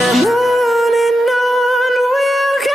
And on we'll go.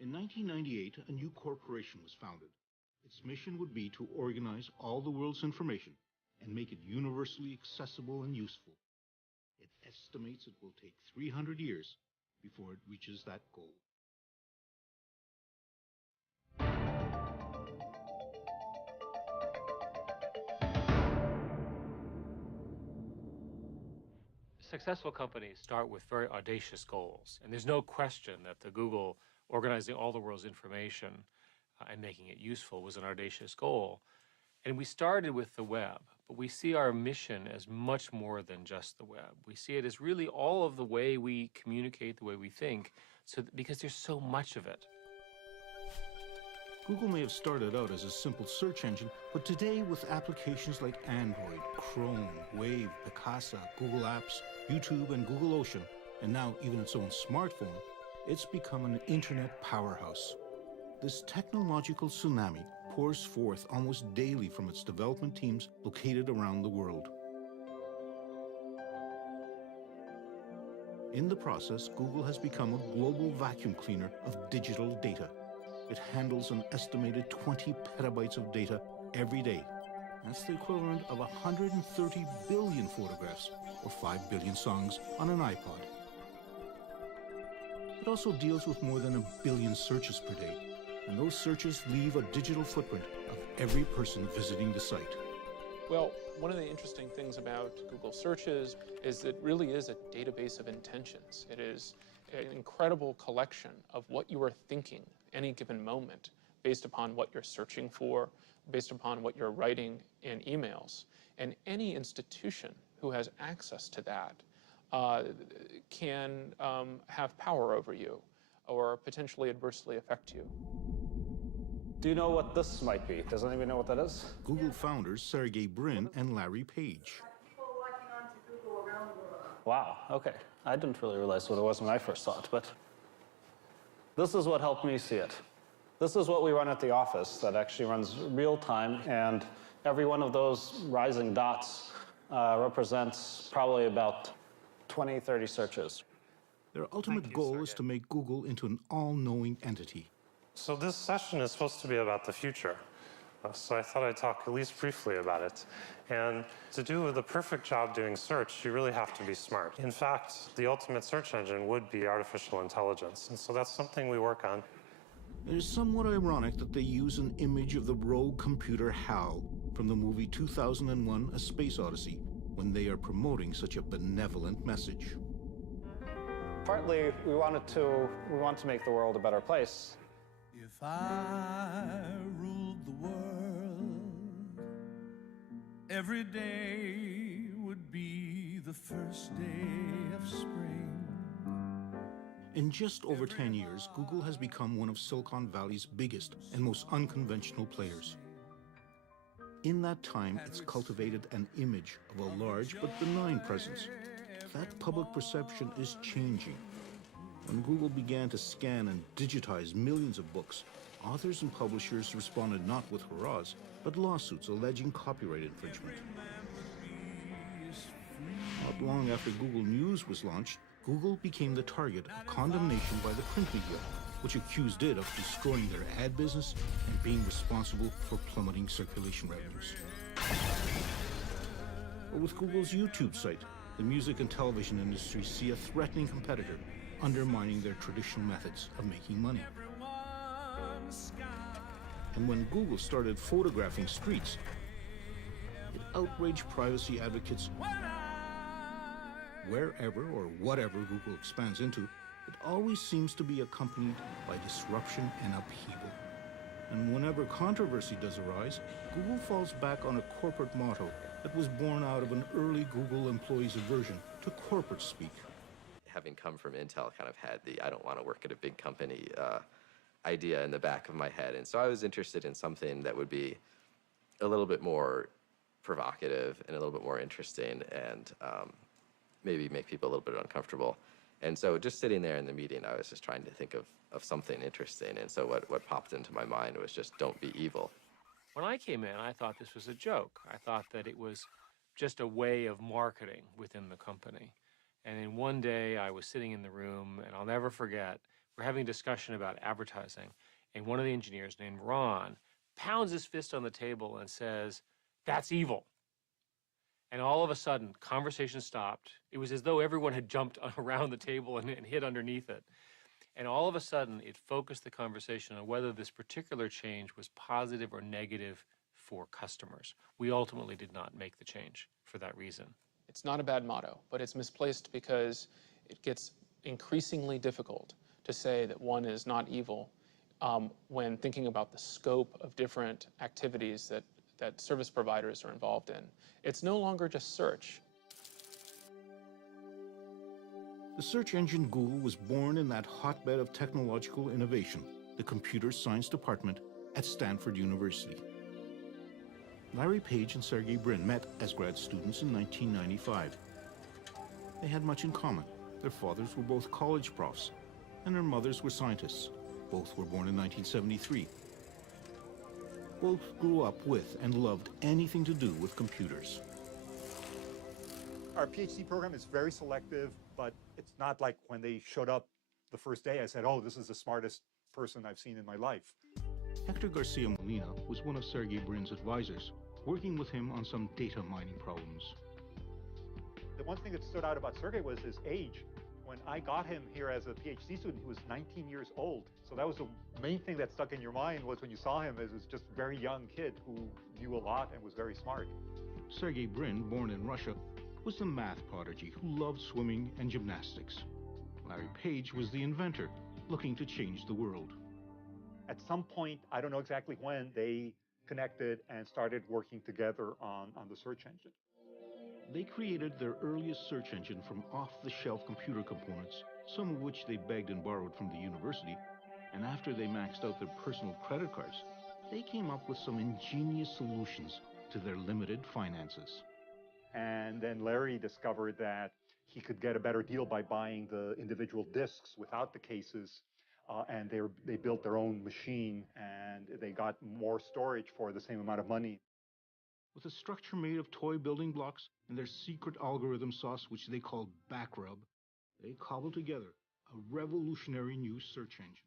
In 1998, a new corporation was founded. Its mission would be to organize all the world's information and make it universally accessible and useful. It estimates it will take 300 years before it reaches that goal. Successful companies start with very audacious goals, and there's no question that the Google organizing all the world's information and making it useful was an audacious goal. And we started with the web, but we see our mission as much more than just the web. We see it as really all of the way we communicate, the way we think, because there's so much of it. Google may have started out as a simple search engine, but today with applications like Android, Chrome, Wave, Picasa, Google Apps, YouTube, and Google Ocean, and now even its own smartphone, it's become an internet powerhouse. This technological tsunami pours forth almost daily from its development teams located around the world. In the process, Google has become a global vacuum cleaner of digital data. It handles an estimated 20 petabytes of data every day. That's the equivalent of 130 billion photographs or 5 billion songs on an iPod. It also deals with more than 1 billion searches per day, and those searches leave a digital footprint of every person visiting the site. Well, one of the interesting things about Google searches is it really is a database of intentions. It is an incredible collection of what you are thinking any given moment based upon what you're searching for, based upon what you're writing in emails. And any institution who has access to that can have power over you or potentially adversely affect you. Do you know what this might be? Does anybody know what that is? Google founders Sergey Brin and Larry Page. Wow, okay. I didn't really realize what it was when I first saw it, but this is what helped me see it. This is what we run at the office that actually runs real time, and every one of those rising dots represents probably about 20, 30 searches. Their ultimate goal is to make Google into an all-knowing entity. So this session is supposed to be about the future. So I thought I'd talk at least briefly about it. And to do the perfect job doing search, you really have to be smart. In fact, the ultimate search engine would be artificial intelligence. And so that's something we work on. It is somewhat ironic that they use an image of the rogue computer HAL from the movie 2001: A Space Odyssey when they are promoting such a benevolent message. Partly, we want to make the world a better place. If I ruled the world, every day would be the first day of spring. In just over 10 years, Google has become one of Silicon Valley's biggest and most unconventional players. In that time, it's cultivated an image of a large but benign presence. That public perception is changing. When Google began to scan and digitize millions of books, authors and publishers responded not with hurrahs, but lawsuits alleging copyright infringement. Not long after Google News was launched, Google became the target of condemnation by the print media, which accused it of destroying their ad business and being responsible for plummeting circulation revenues. But with Google's YouTube site, the music and television industries see a threatening competitor undermining their traditional methods of making money. And when Google started photographing streets, it outraged privacy advocates. Wherever or whatever Google expands into, it always seems to be accompanied by disruption and upheaval. And whenever controversy does arise, Google falls back on a corporate motto that was born out of an early Google employee's aversion to corporate speak. Having come from Intel, kind of had the I don't want to work at a big company idea in the back of my head. And so I was interested in something that would be a little bit more provocative and a little bit more interesting and maybe make people a little bit uncomfortable. And so just sitting there in the meeting, I was just trying to think of something interesting. And so what popped into my mind was just don't be evil. When I came in, I thought this was a joke. I thought that it was just a way of marketing within the company. And then one day I was sitting in the room, and I'll never forget, we're having a discussion about advertising, and one of the engineers named Ron pounds his fist on the table and says, "That's evil." And all of a sudden, conversation stopped. It was as though everyone had jumped around the table and hid underneath it. And all of a sudden, it focused the conversation on whether this particular change was positive or negative for customers. We ultimately did not make the change for that reason. It's not a bad motto, but it's misplaced because it gets increasingly difficult to say that one is not evil when thinking about the scope of different activities that service providers are involved in. It's no longer just search. The search engine Google was born in that hotbed of technological innovation, the Computer Science Department at Stanford University. Larry Page and Sergey Brin met as grad students in 1995. They had much in common. Their fathers were both college profs, and their mothers were scientists. Both were born in 1973. Both grew up with and loved anything to do with computers. Our PhD program is very selective, but it's not like when they showed up the first day, I said, oh, this is the smartest person I've seen in my life. Hector Garcia Molina was one of Sergey Brin's advisors, working with him on some data mining problems. The one thing that stood out about Sergey was his age. When I got him here as a PhD student, he was 19 years old. So that was the main thing that stuck in your mind was when you saw him as this just very young kid who knew a lot and was very smart. Sergey Brin, born in Russia, was the math prodigy who loved swimming and gymnastics. Larry Page was the inventor, looking to change the world. At some point, I don't know exactly when, they connected and started working together on the search engine. They created their earliest search engine from off-the-shelf computer components, some of which they begged and borrowed from the university. And after they maxed out their personal credit cards, they came up with some ingenious solutions to their limited finances. And then Larry discovered that he could get a better deal by buying the individual disks without the cases. And they built their own machine, and they got more storage for the same amount of money. With a structure made of toy building blocks and their secret algorithm sauce, which they called backrub, they cobbled together a revolutionary new search engine.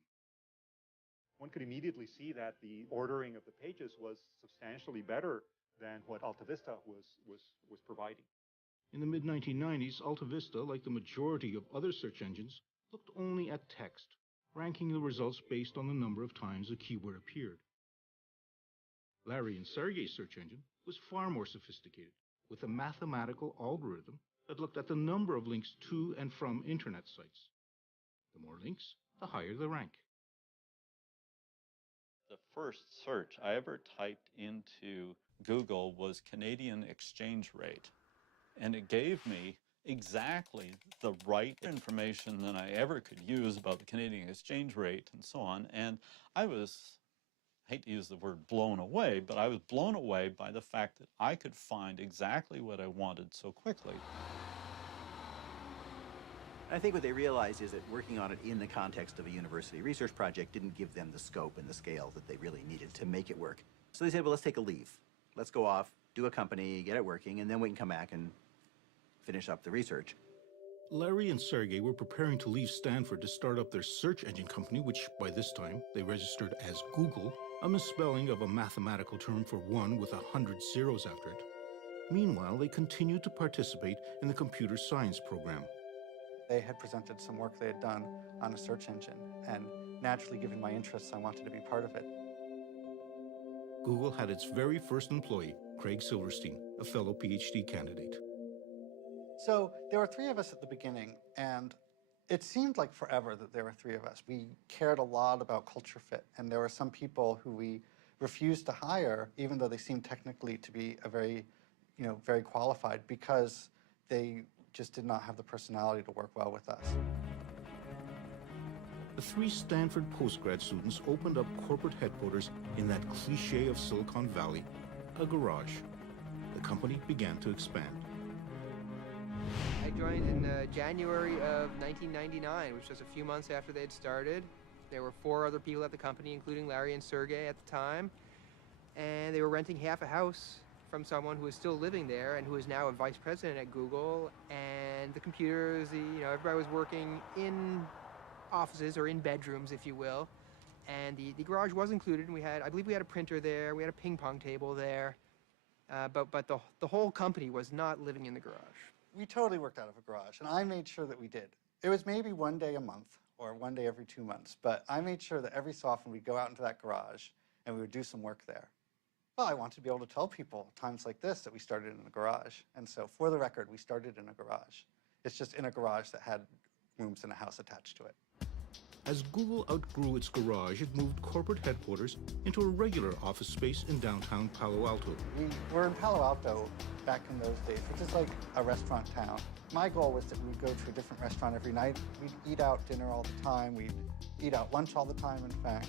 One could immediately see that the ordering of the pages was substantially better than what AltaVista was providing. In the mid-1990s, AltaVista, like the majority of other search engines, looked only at text, ranking the results based on the number of times a keyword appeared. Larry and Sergey's search engine was far more sophisticated, with a mathematical algorithm that looked at the number of links to and from internet sites. The more links, the higher the rank. The first search I ever typed into Google was Canadian exchange rate. And it gave me exactly the right information that I ever could use about the Canadian exchange rate and so on. And I was, I hate to use the word blown away, but I was blown away by the fact that I could find exactly what I wanted so quickly. I think what they realized is that working on it in the context of a university research project didn't give them the scope and the scale that they really needed to make it work. So they said, well, let's take a leave. Let's go off, do a company, get it working, and then we can come back and finish up the research. Larry and Sergey were preparing to leave Stanford to start up their search engine company, which by this time they registered as Google, a misspelling of a mathematical term for one with 100 zeros after it. Meanwhile, they continued to participate in the computer science program. They had presented some work they had done on a search engine, and naturally, given my interests, I wanted to be part of it. Google had its very first employee, Craig Silverstein, a fellow PhD candidate. So there were three of us at the beginning, and it seemed like forever that there were three of us. We cared a lot about culture fit, and there were some people who we refused to hire, even though they seemed technically to be a very very qualified because they just did not have the personality to work well with us. The 3 Stanford postgrad students opened up corporate headquarters in that cliché of Silicon Valley, a garage. The company began to expand. I joined in January of 1999, which was a few months after they had started. There were 4 other people at the company, including Larry and Sergey at the time. And they were renting half a house from someone who was still living there and who is now a vice president at Google. And the computers, everybody was working in offices or in bedrooms, if you will. And the garage was included, and I believe we had a printer there, we had a ping pong table there. But the whole company was not living in the garage. We totally worked out of a garage, and I made sure that we did. It was maybe one day a month or one day every 2 months, but I made sure that every so often we'd go out into that garage and we would do some work there. Well, I wanted to be able to tell people times like this that we started in a garage. And so for the record, we started in a garage. It's just in a garage that had rooms in a house attached to it. As Google outgrew its garage, it moved corporate headquarters into a regular office space in downtown Palo Alto. We were in Palo Alto back in those days, which is like a restaurant town. My goal was that we would go to a different restaurant every night. We'd eat out dinner all the time. We'd eat out lunch all the time, in fact.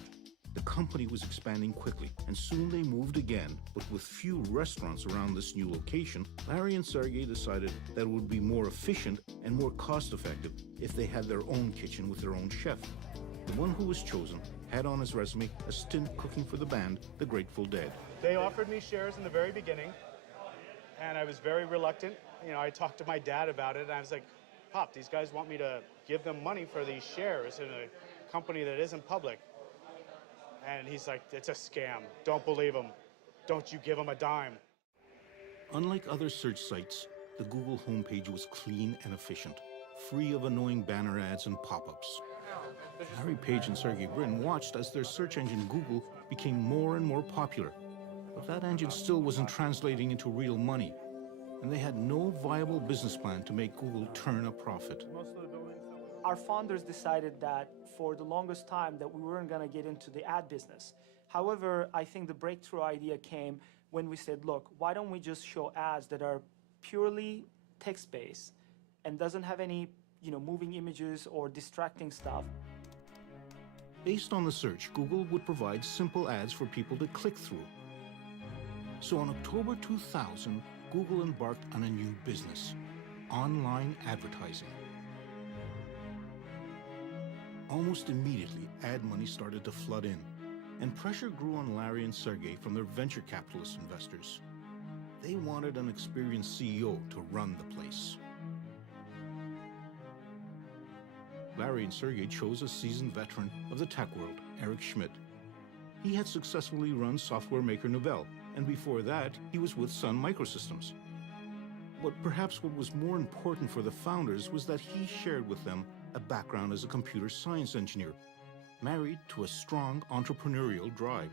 The company was expanding quickly, and soon they moved again. But with few restaurants around this new location, Larry and Sergey decided that it would be more efficient and more cost-effective if they had their own kitchen with their own chef. The one who was chosen had on his resume a stint cooking for the band, the Grateful Dead. They offered me shares in the very beginning, and I was very reluctant. I talked to my dad about it, and I was like, Pop, these guys want me to give them money for these shares in a company that isn't public. And he's like, it's a scam. Don't believe them. Don't you give them a dime. Unlike other search sites, the Google homepage was clean and efficient, free of annoying banner ads and pop-ups. Larry Page and Sergey Brin watched as their search engine Google became more and more popular. But that engine still wasn't translating into real money, and they had no viable business plan to make Google turn a profit. Our founders decided that for the longest time that we weren't going to get into the ad business. However, I think the breakthrough idea came when we said, look, why don't we just show ads that are purely text-based and doesn't have any moving images or distracting stuff. Based on the search, Google would provide simple ads for people to click through. So in October 2000, Google embarked on a new business, online advertising. Almost immediately, ad money started to flood in, and pressure grew on Larry and Sergey from their venture capitalist investors. They wanted an experienced CEO to run the place. Larry and Sergey chose a seasoned veteran of the tech world, Eric Schmidt. He had successfully run software maker Novell, and before that, he was with Sun Microsystems. But perhaps what was more important for the founders was that he shared with them a background as a computer science engineer, married to a strong entrepreneurial drive.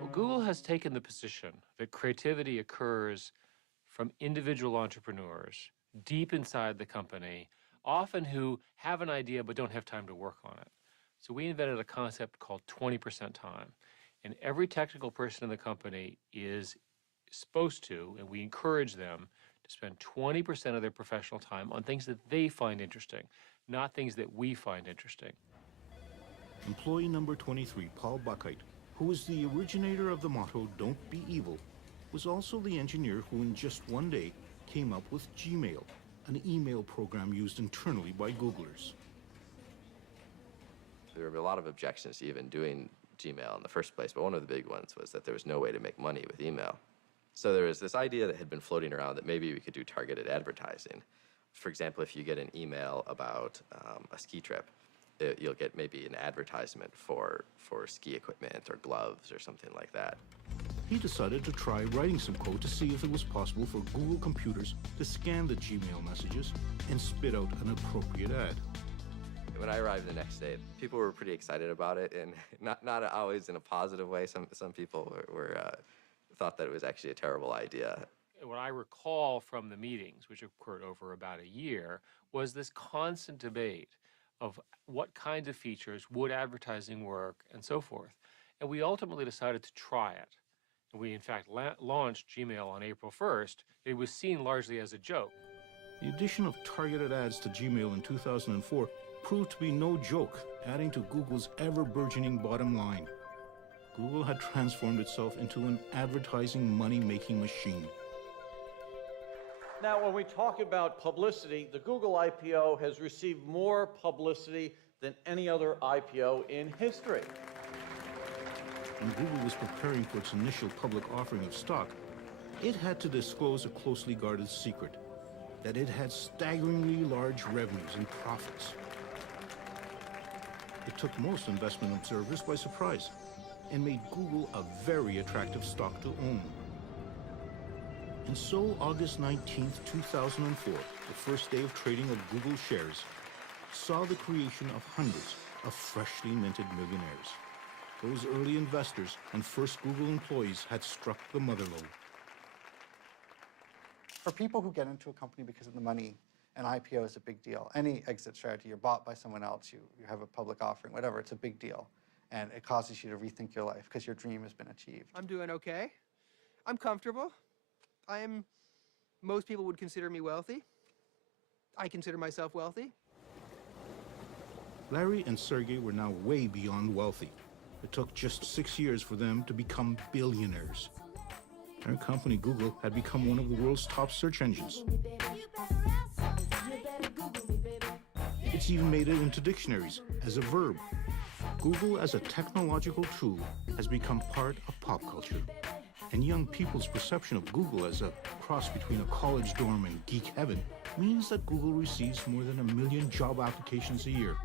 Well, Google has taken the position that creativity occurs from individual entrepreneurs deep inside the company, often who have an idea but don't have time to work on it. So we invented a concept called 20% time. And every technical person in the company is supposed to, and we encourage them to spend 20% of their professional time on things that they find interesting, not things that we find interesting. Employee number 23, Paul Buckheit, who was the originator of the motto, "Don't be evil," was also the engineer who in just one day came up with Gmail, an email program used internally by Googlers. There were a lot of objections to even doing Gmail in the first place, but one of the big ones was that there was no way to make money with email. So there was this idea that had been floating around that maybe we could do targeted advertising. For example, if you get an email about a ski trip, you'll get maybe an advertisement for ski equipment or gloves or something like that. He decided to try writing some code to see if it was possible for Google computers to scan the Gmail messages and spit out an appropriate ad. When I arrived the next day, people were pretty excited about it, and not always in a positive way. Some people thought that it was actually a terrible idea. What I recall from the meetings, which occurred over about a year, was this constant debate of what kinds of features would advertising work and so forth. And we ultimately decided to try it. We, in fact, launched Gmail on April 1st. It was seen largely as a joke. The addition of targeted ads to Gmail in 2004 proved to be no joke, adding to Google's ever-burgeoning bottom line. Google had transformed itself into an advertising money-making machine. Now, when we talk about publicity, the Google IPO has received more publicity than any other IPO in history. When Google was preparing for its initial public offering of stock, it had to disclose a closely guarded secret, that it had staggeringly large revenues and profits. It took most investment observers by surprise and made Google a very attractive stock to own. And so, August 19th, 2004, the first day of trading of Google shares, saw the creation of hundreds of freshly minted millionaires. Those early investors and first Google employees had struck the motherlode. For people who get into a company because of the money, an IPO is a big deal. Any exit strategy, you're bought by someone else, you have a public offering, whatever, it's a big deal. And it causes you to rethink your life because your dream has been achieved. I'm doing okay. I'm comfortable. Most people would consider me wealthy. I consider myself wealthy. Larry and Sergey were now way beyond wealthy. It took just 6 years for them to become billionaires. Their company, Google, had become one of the world's top search engines. It's even made it into dictionaries as a verb. Google as a technological tool has become part of pop culture. And young people's perception of Google as a cross between a college dorm and geek heaven means that Google receives more than 1 million job applications a year.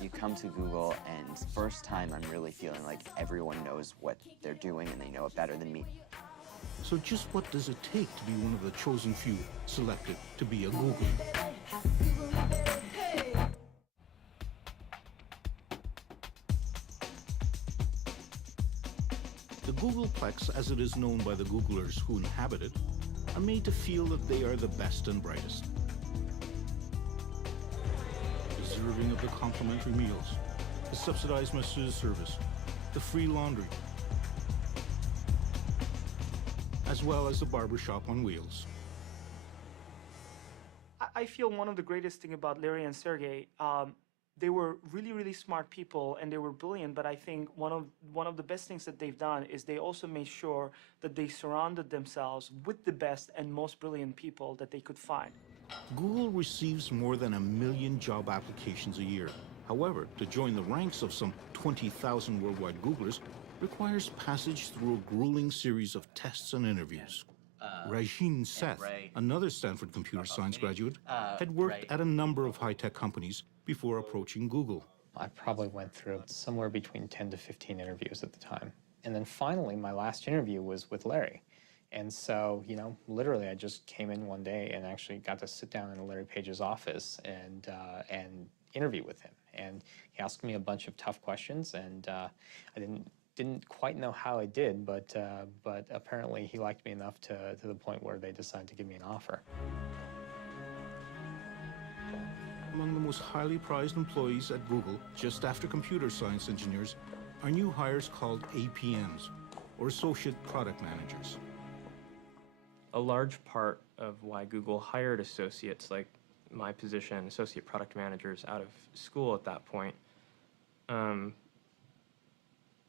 You come to Google, and first time I'm really feeling like everyone knows what they're doing and they know it better than me. So just what does it take to be one of the chosen few selected to be a Googler? The Googleplex, as it is known by the Googlers who inhabit it, are made to feel that they are the best and brightest. Deserving of the complimentary meals, the subsidized massage service, the free laundry, as well as the barbershop on wheels. I feel one of the greatest thing about Larry and Sergey, they were really, really smart people and they were brilliant, but I think one of the best things that they've done is they also made sure that they surrounded themselves with the best and most brilliant people that they could find. Google receives more than 1 million job applications a year. However, to join the ranks of some 20,000 worldwide Googlers requires passage through a grueling series of tests and interviews. Rajin Seth, another Stanford computer science graduate, had worked at a number of high-tech companies before approaching Google. I probably went through somewhere between 10 to 15 interviews at the time. And then finally, my last interview was with Larry. And so, literally I just came in one day and actually got to sit down in Larry Page's office and interview with him. And he asked me a bunch of tough questions, and I didn't quite know how I did, but apparently he liked me enough to the point where they decided to give me an offer. Among the most highly prized employees at Google, just after computer science engineers, are new hires called APMs, or Associate Product Managers. A large part of why Google hired associates like my position, associate product managers, out of school at that point,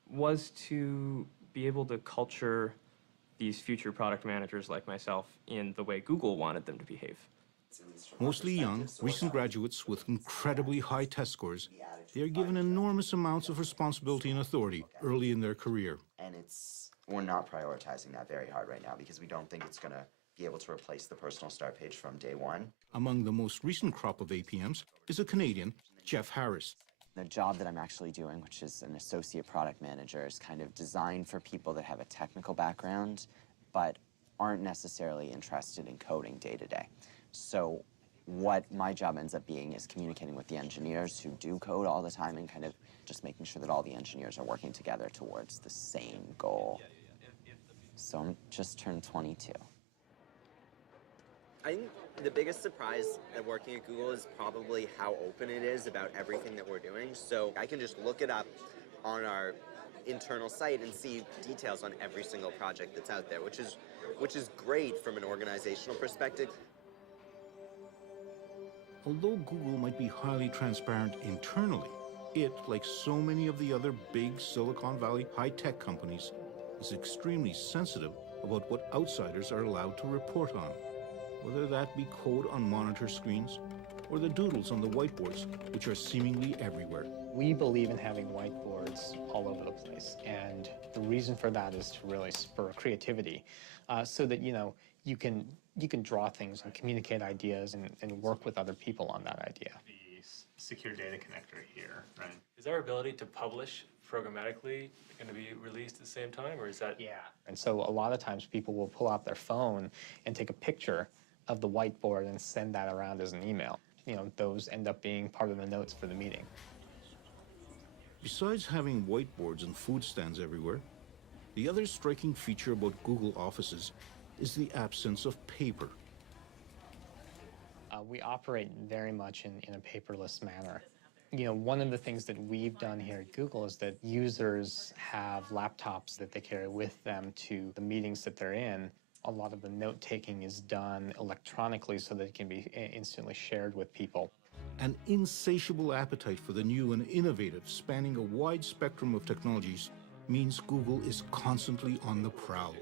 was to be able to culture these future product managers like myself in the way Google wanted them to behave. Mostly young, recent graduates with incredibly high test scores, they are given enormous amounts of responsibility and authority early in their career. And we're not prioritizing that very hard right now because we don't think it's going to be able to replace the personal start page from day one. Among the most recent crop of APMs is a Canadian, Jeff Harris. The job that I'm actually doing, which is an associate product manager, is kind of designed for people that have a technical background but aren't necessarily interested in coding day to day. So what my job ends up being is communicating with the engineers who do code all the time and kind of just making sure that all the engineers are working together towards the same goal. So I'm just turned 22. I think the biggest surprise at working at Google is probably how open it is about everything that we're doing. So I can just look it up on our internal site and see details on every single project that's out there, which is great from an organizational perspective. Although Google might be highly transparent internally, it, like so many of the other big Silicon Valley high-tech companies, is extremely sensitive about what outsiders are allowed to report on, whether that be code on monitor screens or the doodles on the whiteboards, which are seemingly everywhere. We believe in having whiteboards all over the place, and the reason for that is to really spur creativity, so that you can draw things and communicate ideas and work with other people on that idea. The secure data connector here, right? Is our ability to publish programmatically going to be released at the same time, or is that? Yeah. And so a lot of times people will pull out their phone and take a picture of the whiteboard and send that around as an email. Those end up being part of the notes for the meeting. Besides having whiteboards and food stands everywhere, the other striking feature about Google Offices is the absence of paper. We operate very much in a paperless manner. One of the things that we've done here at Google is that users have laptops that they carry with them to the meetings that they're in. A lot of the note-taking is done electronically so that it can be instantly shared with people. An insatiable appetite for the new and innovative, spanning a wide spectrum of technologies, means Google is constantly on the prowl.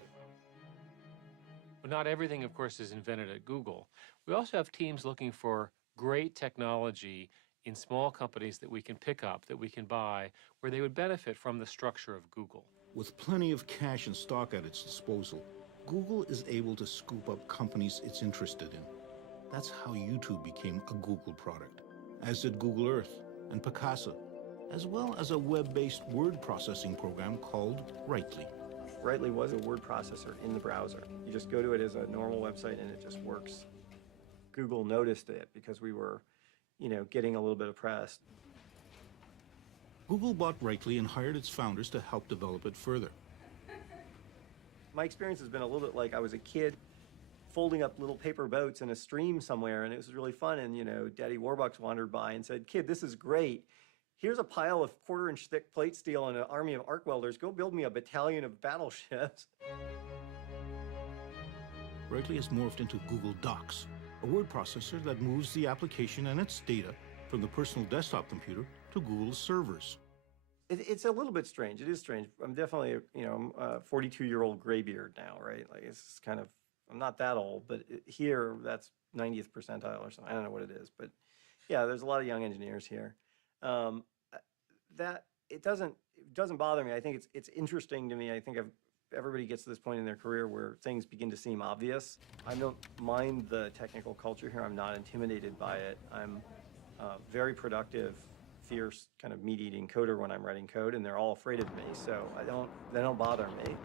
But not everything, of course, is invented at Google. We also have teams looking for great technology in small companies that we can pick up, that we can buy, where they would benefit from the structure of Google. With plenty of cash and stock at its disposal, Google is able to scoop up companies it's interested in. That's how YouTube became a Google product, as did Google Earth and Picasa, as well as a web-based word processing program called Writely. Writely was a word processor in the browser. You just go to it as a normal website and it just works. Google noticed it because we were, getting a little bit of press. Google bought Writely and hired its founders to help develop it further. My experience has been a little bit like I was a kid folding up little paper boats in a stream somewhere, and it was really fun. And, Daddy Warbucks wandered by and said, "Kid, this is great. Here's a pile of quarter-inch thick plate steel and an army of arc welders. Go build me a battalion of battleships." Writely has morphed into Google Docs, a word processor that moves the application and its data from the personal desktop computer to Google's servers. It's a little bit strange. It is strange. I'm definitely, I'm a 42-year-old graybeard now, right? Like, it's kind of, I'm not that old, but here, that's 90th percentile or something. I don't know what it is, but yeah, there's a lot of young engineers here. That it doesn't bother me. I think it's interesting to me. I think everybody gets to this point in their career where things begin to seem obvious. I don't mind the technical culture here. I'm not intimidated by it. I'm very productive, fierce, kind of meat-eating coder when I'm writing code, and they're all afraid of me, so they don't bother me.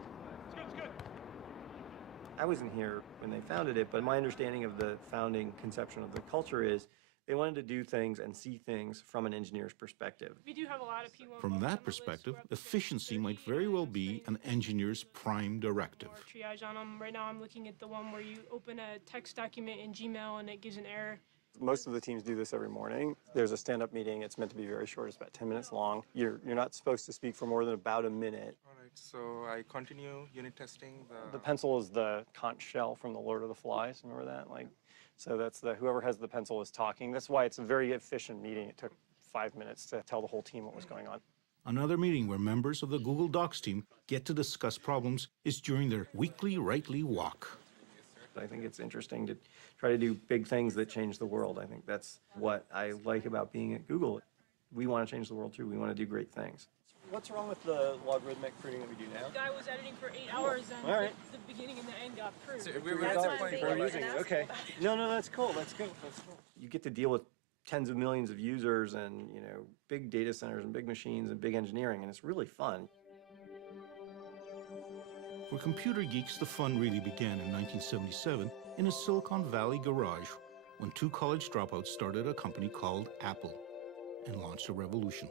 I wasn't here when they founded it, but my understanding of the founding conception of the culture is they wanted to do things and see things from an engineer's perspective. We do have a lot of P1 From that perspective, efficiency might very well be an engineer's prime directive. triage on them. Right now I'm looking at the one where you open a text document in Gmail and it gives an error. Most of the teams do this every morning. There's a stand-up meeting. It's meant to be very short. It's about 10 minutes long. You're not supposed to speak for more than about a minute. All right, so I continue unit testing. The pencil is the conch shell from the Lord of the Flies. Remember that? So that's whoever has the pencil is talking. That's why it's a very efficient meeting. It took 5 minutes to tell the whole team what was going on. Another meeting where members of the Google Docs team get to discuss problems is during their weekly Writely walk. I think it's interesting to try to do big things that change the world. I think that's what I like about being at Google. We want to change the world too. We want to do great things. What's wrong with the logarithmic pruning that we do now? The guy was editing for 8 hours and All right. the beginning and the end got pruned. So we're using it. Okay. No, that's cool. That's cool. You get to deal with tens of millions of users and, big data centers and big machines and big engineering, and it's really fun. For computer geeks, the fun really began in 1977 in a Silicon Valley garage when two college dropouts started a company called Apple and launched a revolution.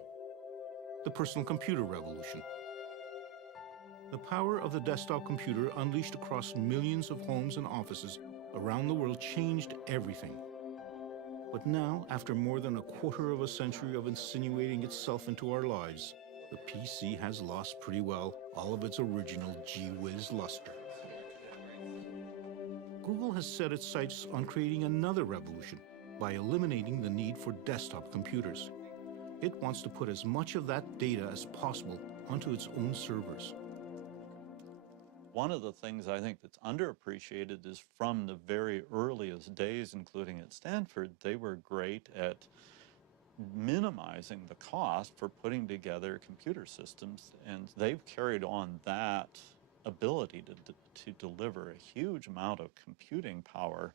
The personal computer revolution. The power of the desktop computer unleashed across millions of homes and offices around the world changed everything. But now, after more than a quarter of a century of insinuating itself into our lives, the PC has lost pretty well all of its original gee whiz luster. Google has set its sights on creating another revolution by eliminating the need for desktop computers. It wants to put as much of that data as possible onto its own servers. One of the things I think that's underappreciated is from the very earliest days, including at Stanford, they were great at minimizing the cost for putting together computer systems, and they've carried on that ability to deliver a huge amount of computing power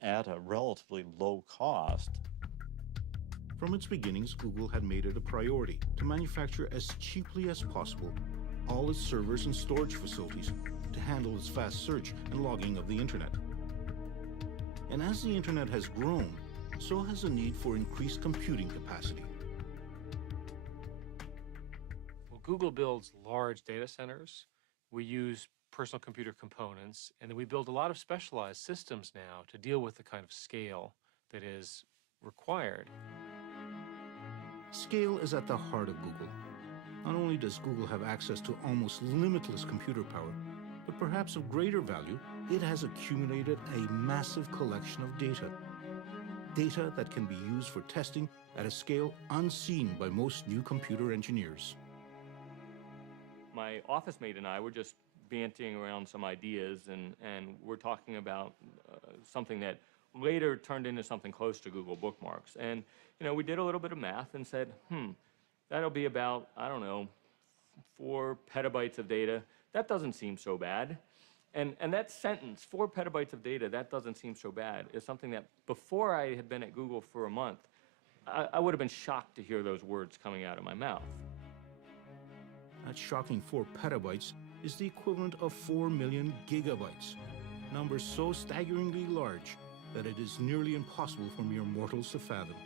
at a relatively low cost. From its beginnings, Google had made it a priority to manufacture as cheaply as possible all its servers and storage facilities to handle its fast search and logging of the internet. And as the internet has grown, so has the need for increased computing capacity. Well, Google builds large data centers. We use personal computer components, and then we build a lot of specialized systems now to deal with the kind of scale that is required. Scale is at the heart of Google. Not only does Google have access to almost limitless computer power, but perhaps of greater value, it has accumulated a massive collection of data. Data that can be used for testing at a scale unseen by most new computer engineers. My office mate and I were just banting around some ideas, and we're talking about something that later turned into something close to Google Bookmarks. And, you know, we did a little bit of math and said, that'll be about, I don't know, 4 petabytes of data. That doesn't seem so bad. And that sentence, 4 petabytes of data, that doesn't seem so bad, is something that before I had been at Google for a month, I would have been shocked to hear those words coming out of my mouth. That shocking 4 petabytes is the equivalent of 4 million gigabytes, numbers so staggeringly large that it is nearly impossible for mere mortals to fathom.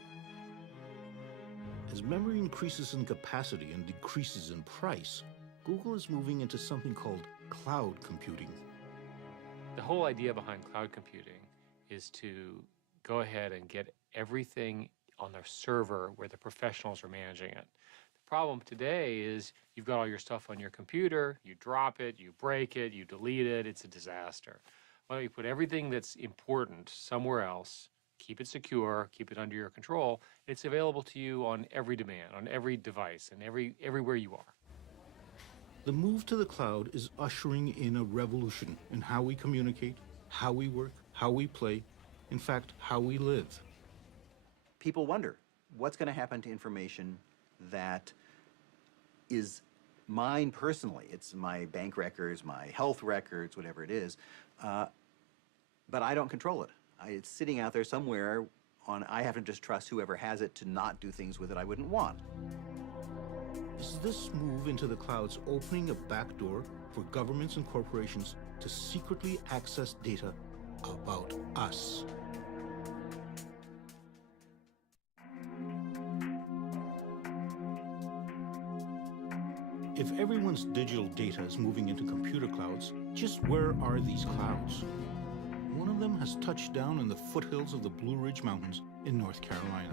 As memory increases in capacity and decreases in price, Google is moving into something called cloud computing. The whole idea behind cloud computing is to go ahead and get everything on their server where the professionals are managing it. The problem today is you've got all your stuff on your computer, you drop it, you break it, you delete it, it's a disaster. Why don't you put everything that's important somewhere else, keep it secure, keep it under your control, it's available to you on every demand, on every device, and everywhere you are. The move to the cloud is ushering in a revolution in how we communicate, how we work, how we play, in fact, how we live. People wonder, what's going to happen to information that is mine personally? It's my bank records, my health records, whatever it is, but I don't control it. It's sitting out there somewhere I have to just trust whoever has it to not do things with it I wouldn't want. Is this move into the clouds opening a back door for governments and corporations to secretly access data about us? If everyone's digital data is moving into computer clouds, just where are these clouds? One of them has touched down in the foothills of the Blue Ridge Mountains in North Carolina.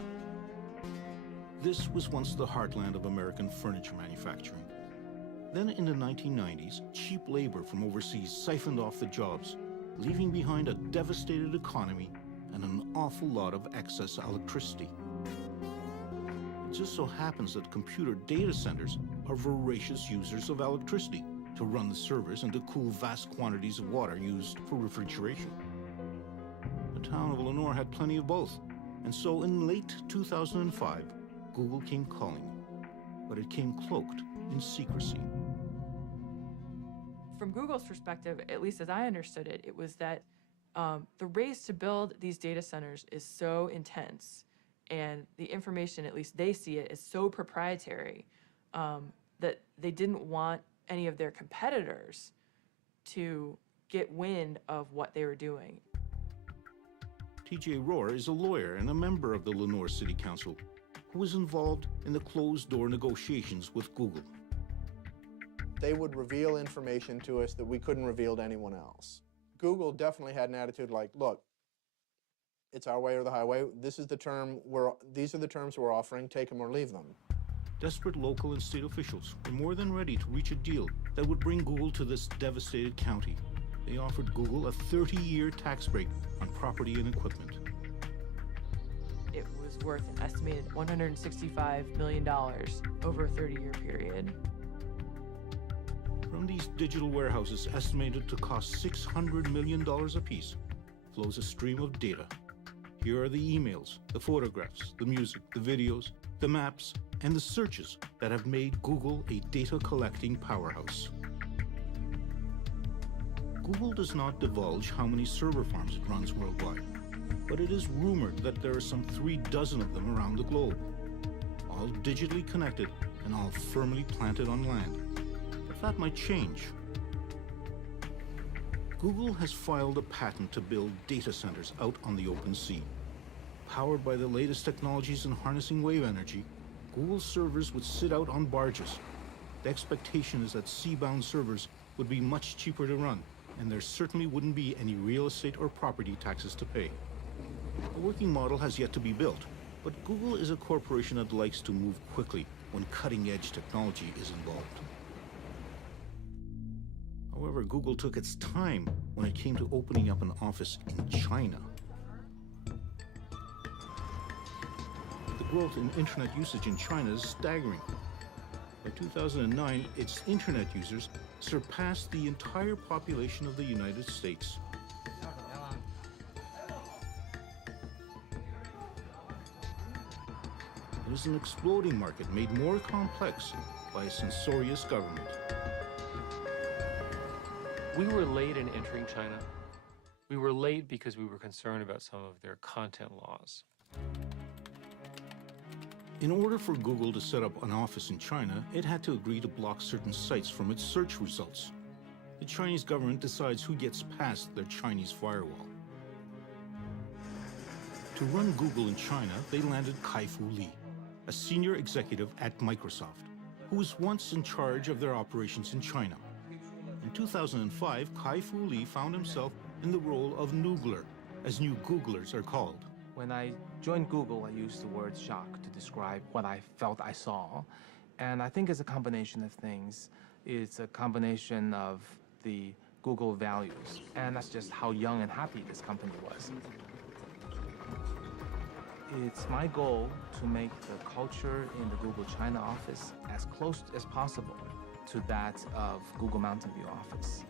This was once the heartland of American furniture manufacturing. Then in the 1990s, cheap labor from overseas siphoned off the jobs, leaving behind a devastated economy and an awful lot of excess electricity. It just so happens that computer data centers are voracious users of electricity to run the servers and to cool vast quantities of water used for refrigeration. The town of Lenore had plenty of both, and so in late 2005, Google came calling, but it came cloaked in secrecy. From Google's perspective, at least as I understood it, it was that the race to build these data centers is so intense, and the information, at least they see it, is so proprietary that they didn't want any of their competitors to get wind of what they were doing. T.J. Rohr is a lawyer and a member of the Lenore City Council who was involved in the closed-door negotiations with Google. They would reveal information to us that we couldn't reveal to anyone else. Google definitely had an attitude like, look, it's our way or the highway. This is the term these are the terms we're offering. Take them or leave them. desperate local and state officials were more than ready to reach a deal that would bring Google to this devastated county. They offered Google a 30-year tax break on property and equipment. It was worth an estimated $165 million over a 30-year period. From these digital warehouses estimated to cost $600 million apiece flows a stream of data. Here are the emails, the photographs, the music, the videos, the maps, and the searches that have made Google a data collecting powerhouse. Google does not divulge how many server farms it runs worldwide, but it is rumored that there are some 36 of them around the globe, all digitally connected and all firmly planted on land. But that might change. Google has filed a patent to build data centers out on the open sea. Powered by the latest technologies in harnessing wave energy, Google servers would sit out on barges. The expectation is that sea-bound servers would be much cheaper to run, and there certainly wouldn't be any real estate or property taxes to pay. A working model has yet to be built, but Google is a corporation that likes to move quickly when cutting-edge technology is involved. However, Google took its time when it came to opening up an office in China. The growth in internet usage in China is staggering. By 2009, its internet users surpassed the entire population of the United States. It is an exploding market made more complex by a censorious government. We were late in entering China. We were late because we were concerned about some of their content laws. In order for Google to set up an office in China, it had to agree to block certain sites from its search results. The Chinese government decides who gets past their Chinese firewall. To run Google in China, they landed Kai-Fu Lee, a senior executive at Microsoft, who was once in charge of their operations in China. In 2005, Kai-Fu Lee found himself in the role of Noogler, as new Googlers are called. When I joined Google, I used the word shock to describe what I felt I saw. And I think it's a combination of things. It's a combination of the Google values, and that's just how young and happy this company was. It's my goal to make the culture in the Google China office as close as possible to that of Google Mountain View office.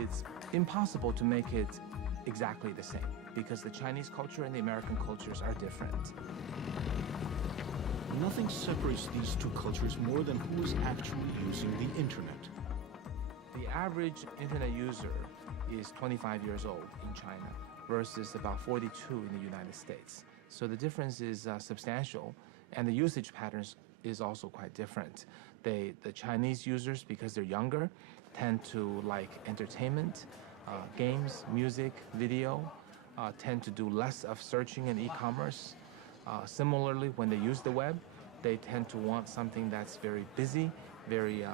It's impossible to make it exactly the same because the Chinese culture and the American cultures are different. Nothing separates these two cultures more than who is actually using the internet. The average internet user is 25 years old in China versus about 42 in the United States. So the difference is substantial, and the usage patterns is also quite different. The Chinese users, because they're younger, tend to like entertainment, games, music, video, tend to do less of searching and e-commerce. Similarly, when they use the web, they tend to want something that's very busy, very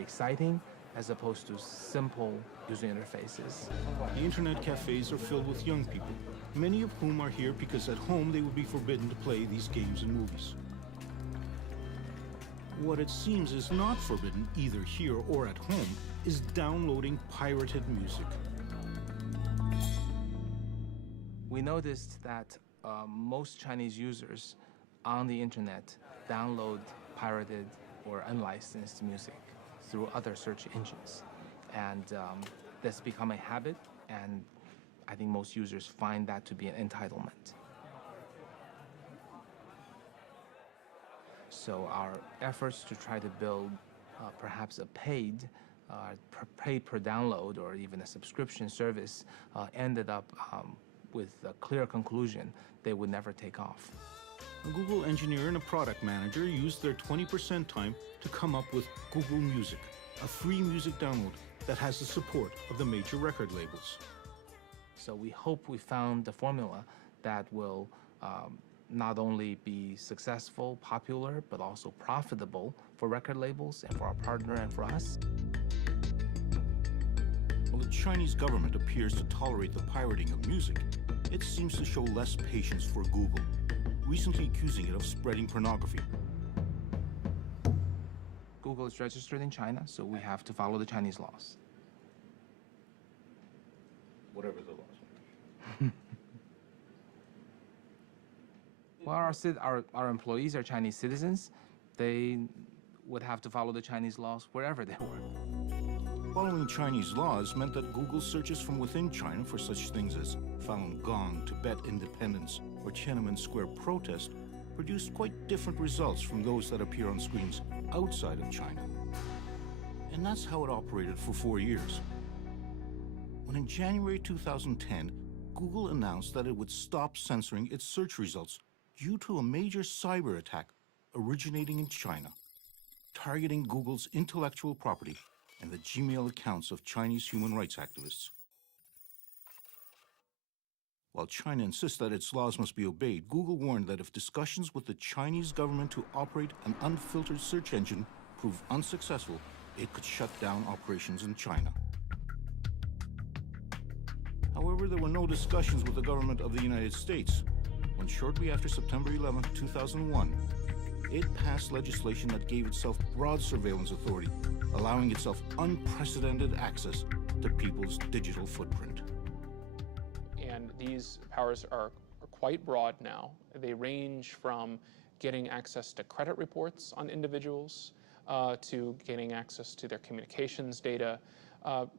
exciting, as opposed to simple user interfaces. The internet cafes are filled with young people, many of whom are here because at home they would be forbidden to play these games and movies. What it seems is not forbidden either here or at home is downloading pirated music. We noticed that most Chinese users on the internet download pirated or unlicensed music through other search engines. And that's become a habit, and I think most users find that to be an entitlement. So our efforts to try to build perhaps a paid per download or even a subscription service ended up with a clear conclusion they would never take off. A Google engineer and a product manager used their 20% time to come up with Google Music, a free music download that has the support of the major record labels. So we hope we found the formula that will not only be successful, popular, but also profitable for record labels and for our partner and for us. While the Chinese government appears to tolerate the pirating of music, it seems to show less patience for Google, recently accusing it of spreading pornography. Google is registered in China, so we have to follow the Chinese laws. Whatever the laws. Well, our employees are Chinese citizens. They would have to follow the Chinese laws wherever they work. Following Chinese laws meant that Google searches from within China for such things as Falun Gong, Tibet independence, or Tiananmen Square protest produced quite different results from those that appear on screens outside of China. And that's how it operated for 4 years. When in January 2010, Google announced that it would stop censoring its search results due to a major cyber attack originating in China, targeting Google's intellectual property and the Gmail accounts of Chinese human rights activists. While China insists that its laws must be obeyed, Google warned that if discussions with the Chinese government to operate an unfiltered search engine prove unsuccessful, it could shut down operations in China. However, there were no discussions with the government of the United States when shortly after September 11, 2001, it passed legislation that gave itself broad surveillance authority, allowing itself unprecedented access to people's digital footprint. And these powers are quite broad now. They range from getting access to credit reports on individuals, to getting access to their communications data,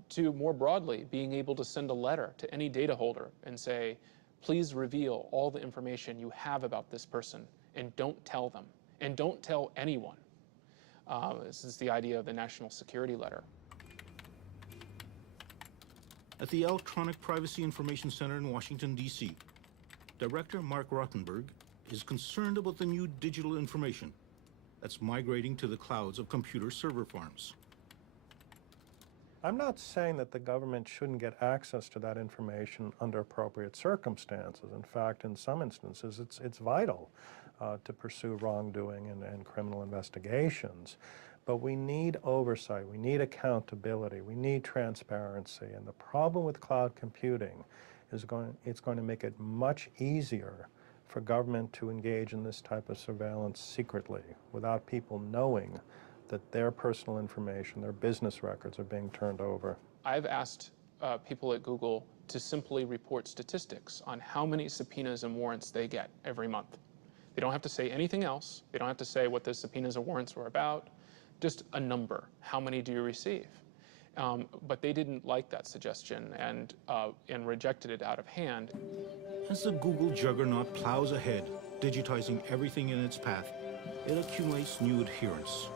to more broadly being able to send a letter to any data holder and say, please reveal all the information you have about this person and don't tell them. And don't tell anyone. This is the idea of the National Security Letter. At the Electronic Privacy Information Center in Washington, D.C., Director Mark Rottenberg is concerned about the new digital information that's migrating to the clouds of computer server farms. I'm not saying that the government shouldn't get access to that information under appropriate circumstances. In fact, in some instances, it's vital to pursue wrongdoing and criminal investigations. But we need oversight, we need accountability, we need transparency. And the problem with cloud computing is it's going to make it much easier for government to engage in this type of surveillance secretly without people knowing that their personal information, their business records are being turned over. I've asked people at Google to simply report statistics on how many subpoenas and warrants they get every month. They don't have to say anything else. They don't have to say what the subpoenas and warrants were about. Just a number. How many do you receive? But they didn't like that suggestion and rejected it out of hand. As the Google juggernaut plows ahead, digitizing everything in its path, it accumulates new adherents.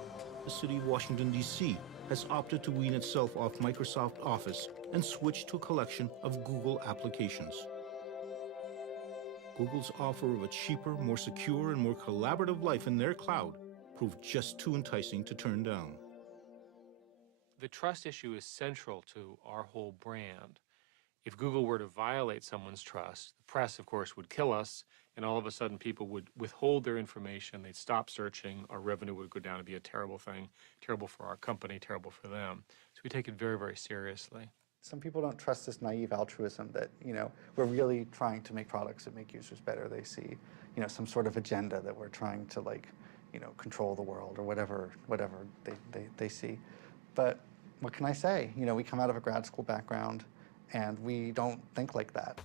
The city of Washington, D.C. has opted to wean itself off Microsoft Office and switch to a collection of Google applications. Google's offer of a cheaper, more secure, and more collaborative life in their cloud proved just too enticing to turn down. The trust issue is central to our whole brand. If Google were to violate someone's trust, the press, of course, would kill us, and all of a sudden people would withhold their information, they'd stop searching, our revenue would go down, it'd be a terrible thing, terrible for our company, terrible for them. So we take it very, very seriously. Some people don't trust this naive altruism that, we're really trying to make products that make users better. They see, some sort of agenda that we're trying to control the world or whatever they see. But what can I say? We come out of a grad school background and we don't think like that.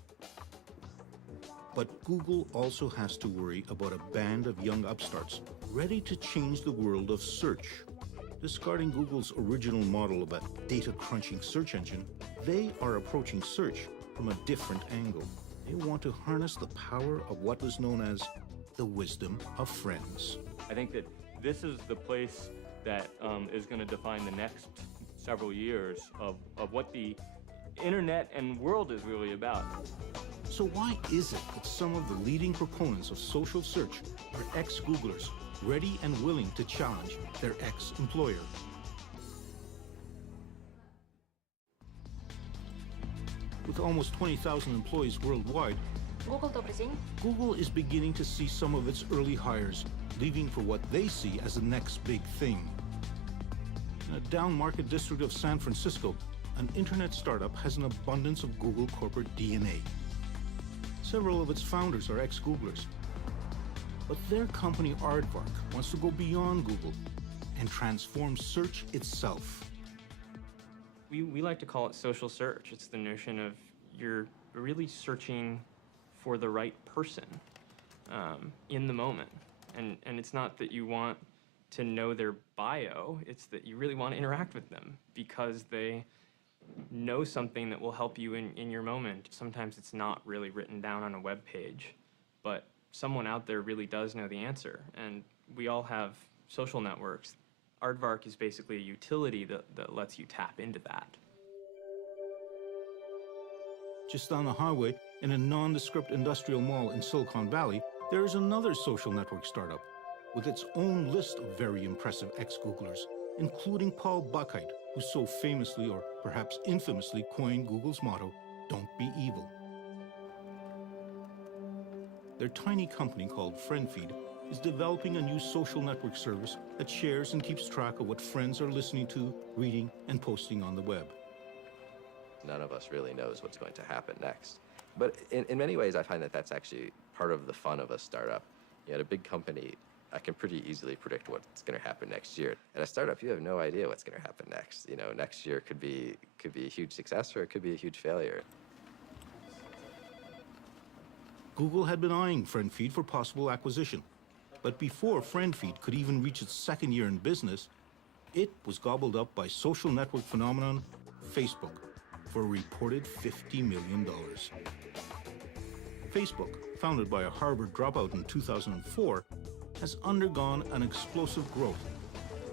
But Google also has to worry about a band of young upstarts ready to change the world of search. Discarding Google's original model of a data-crunching search engine, they are approaching search from a different angle. They want to harness the power of what was known as the wisdom of friends. I think that this is the place that is going to define the next several years of what the internet and world is really about. So why is it that some of the leading proponents of social search are ex-Googlers, ready and willing to challenge their ex-employer? With almost 20,000 employees worldwide, Google is beginning to see some of its early hires leaving for what they see as the next big thing. In a down-market district of San Francisco, an internet startup has an abundance of Google corporate DNA. Several of its founders are ex-Googlers. But their company, Aardvark, wants to go beyond Google and transform search itself. We like to call it social search. It's the notion of you're really searching for the right person in the moment. And it's not that you want to know their bio, it's that you really want to interact with them because they know something that will help you in your moment. Sometimes it's not really written down on a web page, but someone out there really does know the answer. And we all have social networks. Aardvark is basically a utility that lets you tap into that. Just down the highway, in a nondescript industrial mall in Silicon Valley, there is another social network startup with its own list of very impressive ex-Googlers, including Paul Buchheit, who so famously, or perhaps infamously, coined Google's motto, "Don't be evil." Their tiny company called FriendFeed is developing a new social network service that shares and keeps track of what friends are listening to, reading, and posting on the web. None of us really knows what's going to happen next. But in many ways, I find that that's actually part of the fun of a startup. You know, at a big company, I can pretty easily predict what's going to happen next year. At a startup, you have no idea what's going to happen next. You know, next year could be a huge success or it could be a huge failure. Google had been eyeing FriendFeed for possible acquisition. But before FriendFeed could even reach its second year in business, it was gobbled up by social network phenomenon Facebook for a reported $50 million. Facebook, founded by a Harvard dropout in 2004, has undergone an explosive growth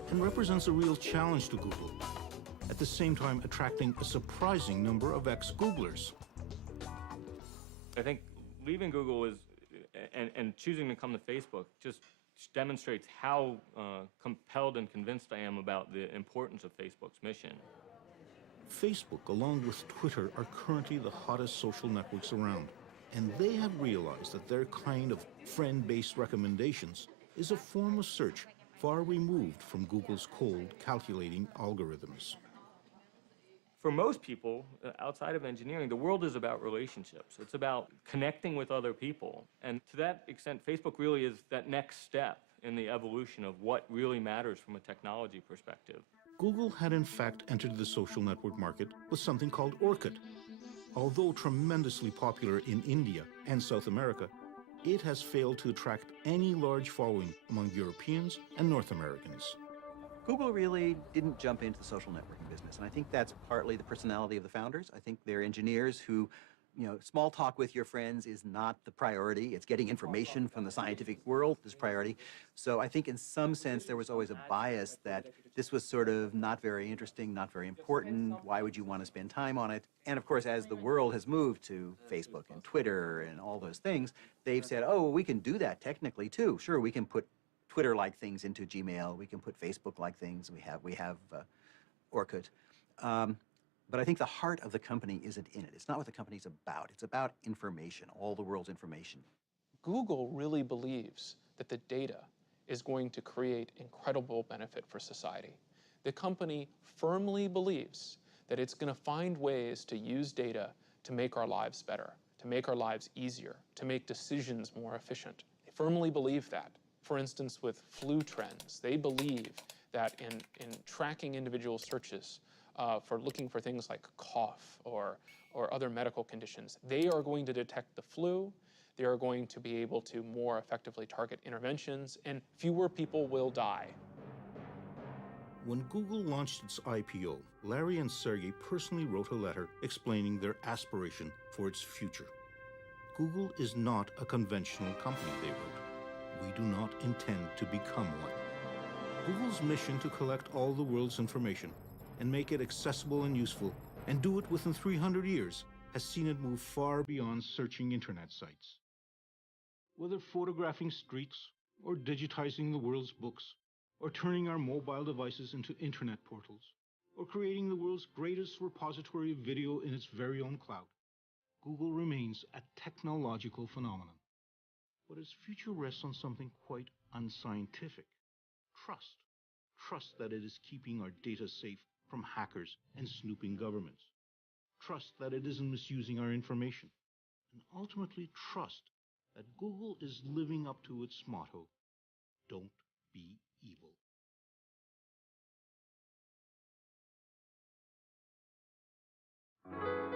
and represents a real challenge to Google, at the same time attracting a surprising number of ex-Googlers. I think leaving Google is, and choosing to come to Facebook just demonstrates how compelled and convinced I am about the importance of Facebook's mission. Facebook, along with Twitter, are currently the hottest social networks around, and they have realized that their kind of friend-based recommendations is a form of search far removed from Google's cold, calculating algorithms. For most people, outside of engineering, the world is about relationships. It's about connecting with other people. And to that extent, Facebook really is that next step in the evolution of what really matters from a technology perspective. Google had in fact entered the social network market with something called Orkut. Although tremendously popular in India and South America, it has failed to attract any large following among Europeans and North Americans. Google really didn't jump into the social networking business, and I think that's partly the personality of the founders. I think they're engineers who, small talk with your friends is not the priority. It's getting information from the scientific world is priority. So I think in some sense there was always a bias that this was sort of not very interesting, not very important. Why would you want to spend time on it? And of course, as the world has moved to Facebook and Twitter and all those things, they've said, oh, well, we can do that technically too. Sure, we can put Twitter-like things into Gmail. We can put Facebook-like things. We have Orkut. But I think the heart of the company isn't in it. It's not what the company's about. It's about information, all the world's information. Google really believes that the data is going to create incredible benefit for society. The company firmly believes that it's going to find ways to use data to make our lives better, to make our lives easier, to make decisions more efficient. They firmly believe that. For instance, with flu trends, they believe that in tracking individual searches for looking for things like cough or other medical conditions, they are going to detect the flu, they are going to be able to more effectively target interventions, and fewer people will die. When Google launched its IPO, Larry and Sergey personally wrote a letter explaining their aspiration for its future. Google is not a conventional company, they wrote. We do not intend to become one. Google's mission to collect all the world's information and make it accessible and useful, and do it within 300 years, has seen it move far beyond searching internet sites. Whether photographing streets, or digitizing the world's books, or turning our mobile devices into internet portals, or creating the world's greatest repository of video in its very own cloud, Google remains a technological phenomenon. But its future rests on something quite unscientific. Trust. Trust that it is keeping our data safe from hackers and snooping governments. Trust that it isn't misusing our information. And ultimately trust that Google is living up to its motto, don't be evil. you.